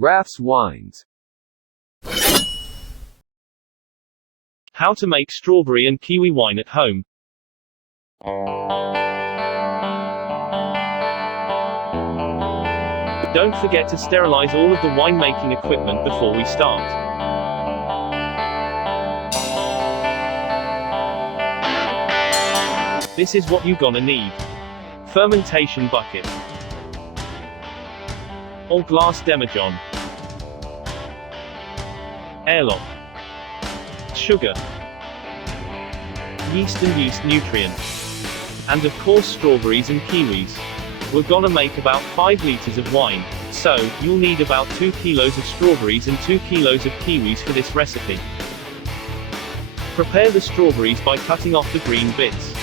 Raf's wines. How to make strawberry and kiwi wine at home. Don't forget to sterilize all of the winemaking equipment before we start. This is what you're gonna need. Fermentation bucket. Or glass demijohn. Airlock. Sugar. Yeast and yeast nutrient. And of course strawberries and kiwis. We're gonna make about 5 liters of wine, so you'll need about 2 kilos of strawberries and 2 kilos of kiwis for this recipe. Prepare the strawberries by cutting off the green bits.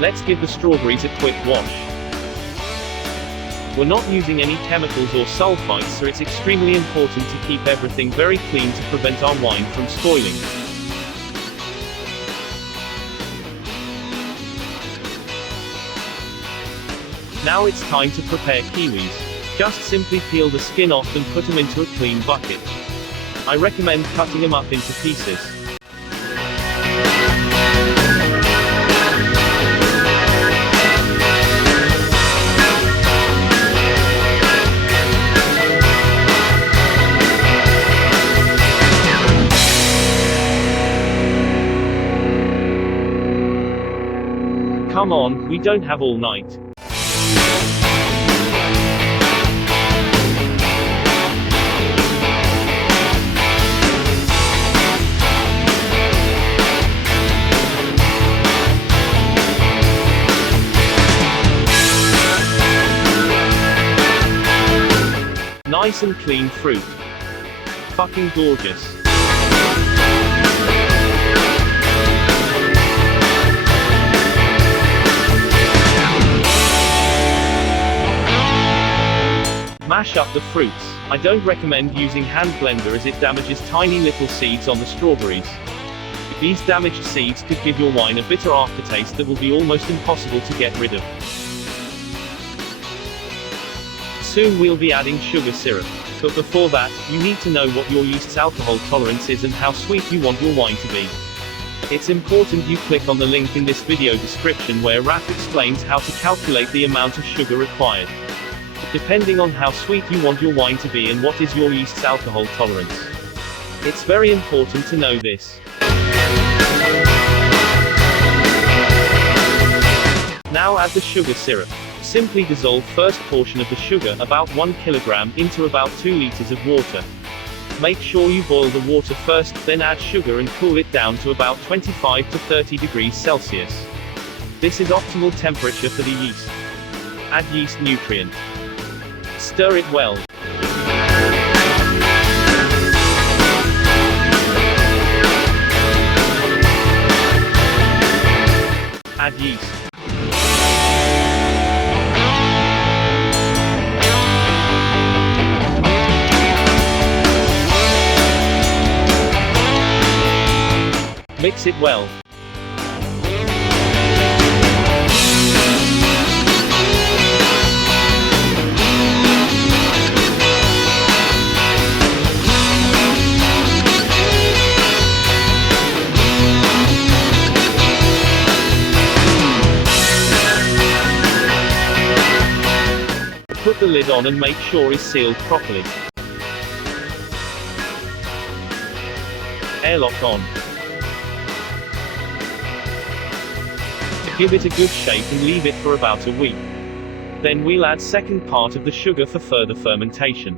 Let's give the strawberries a quick wash. We're not using any chemicals or sulfites, so it's extremely important to keep everything very clean to prevent our wine from spoiling. Now it's time to prepare kiwis. Just simply peel the skin off and put them into a clean bucket. I recommend cutting them up into pieces. Come on, we don't have all night. Nice and clean fruit. Fucking gorgeous. Mash up the fruits. I don't recommend using hand blender as it damages tiny little seeds on the strawberries. These damaged seeds could give your wine a bitter aftertaste that will be almost impossible to get rid of. Soon we'll be adding sugar syrup. But before that, you need to know what your yeast's alcohol tolerance is and how sweet you want your wine to be. It's important you click on the link in this video description where Raf explains how to calculate the amount of sugar required. Depending on how sweet you want your wine to be and what is your yeast's alcohol tolerance. It's very important to know this. Now add the sugar syrup. Simply dissolve first portion of the sugar, about 1 kilogram, into about 2 liters of water. Make sure you boil the water first, then add sugar and cool it down to about 25 to 30 degrees Celsius. This is optimal temperature for the yeast. Add yeast nutrient. Stir it well. Add yeast. Mix it well. Put the lid on and make sure it's sealed properly. Airlock on. Give it a good shake and leave it for about a week. Then we'll add second part of the sugar for further fermentation.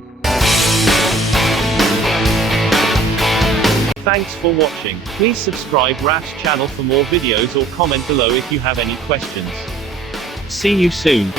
Thanks for watching. Please subscribe Raf's channel for more videos or comment below if you have any questions. See you soon.